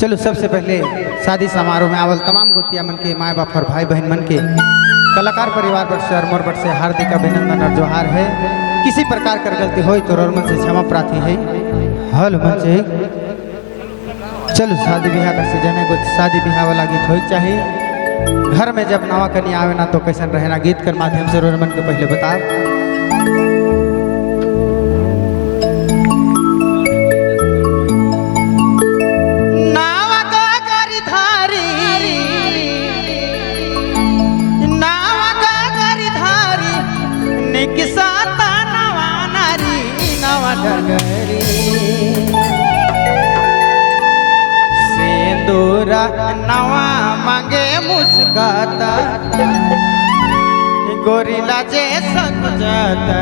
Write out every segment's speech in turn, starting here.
चलो सबसे पहले शादी समारोह में आवल तमाम गोतिया मन के माए बाप और भाई बहन मन के कलाकार परिवार वर्ष से और मोर वर्ष से हार्दिक अभिनंदन और जोहार है। किसी प्रकार कर गलती हो तो रोर मन से क्षमा प्रार्थी है। हल मन से चलो शादी ब्याह का सीजन है, कुछ शादी ब्याह वाला गीत हो चाहिए। घर में जब नवा कन्या आवे ना तो कैसन रहना गीत कर माध्यम से रोर मन के पहले बता। सेंदूरा नवा मांगे मुस्काता गोरिला जैसा गुजाता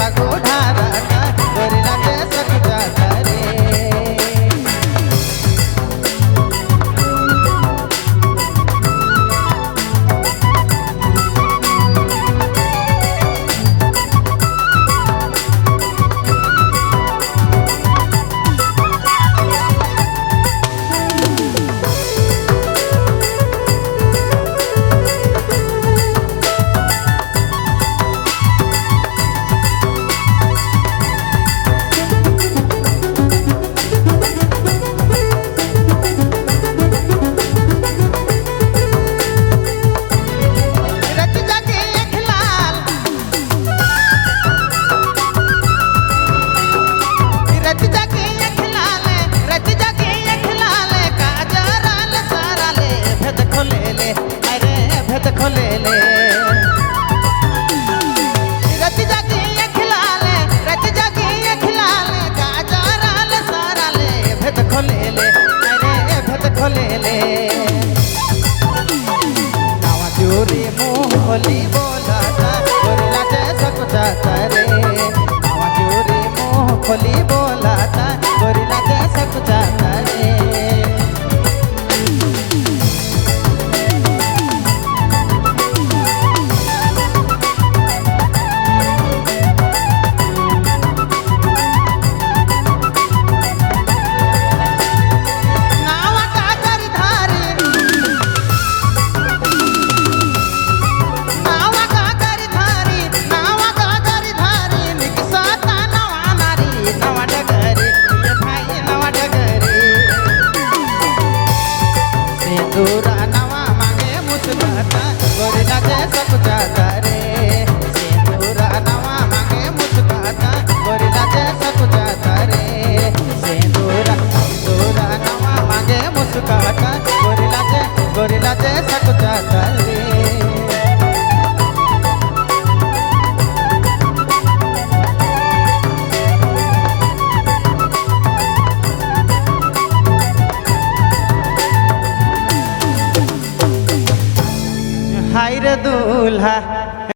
पगोढ़ा मुस्काता गोरिला जे सक जाता रे हाय रे दूल्हा